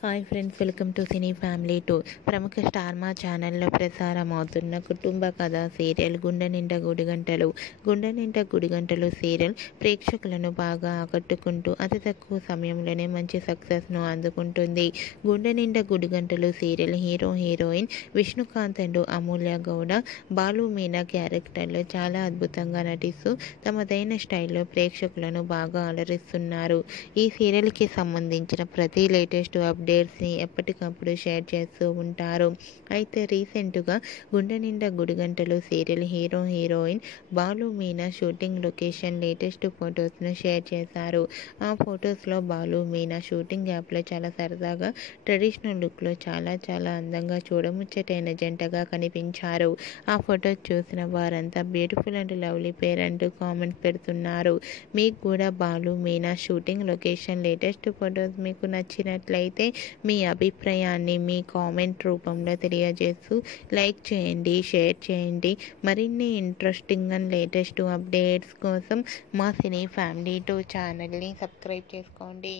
Hi friends, welcome to cine family two. ప్రముఖ star మా ఛానల్లో ప్రసారం అవుతున్న కుటుంబ కథ సీరియల్ గుండె నిండా గుడిగంటలు. గుండె నిండా గుడిగంటలు సీరియల్ ప్రేక్షకులను బాగా ఆకట్టుకుంటూ అతి తక్కువ సమయంలోనే మంచి సక్సెస్ను అందుకుంటుంది. Gunde Ninda Gudigantalu serial hero heroine Vishnukanth and Amulya Gowda, Balu Meena క్యారెక్టర్లో చాలా అద్భుతంగా నటిస్తూ తమదైన స్టైల్లో ప్రేక్షకులను బాగా అలరిస్తున్నారు. ఈ సీరియల్కి సంబంధించిన ప్రతి లేటెస్ట్ అప్డేట్స్ని ఎప్పటికప్పుడు షేర్ చేస్తూ ఉంటారు. అయితే రీసెంట్గా Gunde Ninda Gudigantalu serial hero heroine Balu Meena shooting location latest ఫొటోస్ను షేర్ చేశారు. ఆ ఫొటోస్లో బాలు మీనా షూటింగ్ యాప్లో చాలా సరదాగా ట్రెడిషనల్ లుక్లో చాలా అందంగా చూడముచ్చటైన జంటగా కనిపించారు. ఆ ఫొటోస్ చూసిన వారంతా బ్యూటిఫుల్ అండ్ లవ్లీ పేర్ అంటూ కామెంట్స్ పెడుతున్నారు. మీకు కూడా Balu Meena shooting location latest photos మీకు నచ్చినట్లయితే మీ అభిప్రాయాన్ని మీ కామెంట్ రూపంలో తెలియజేస్తూ లైక్ చేయండి, షేర్ చేయండి. మరిన్ని ఇంట్రెస్టింగ్ అండ్ లేటెస్ట్ అప్డేట్స్ కోసం మా సినీ ఫ్యామిలీ 2 ఛానల్ని సబ్స్క్రైబ్ చేసుకోండి.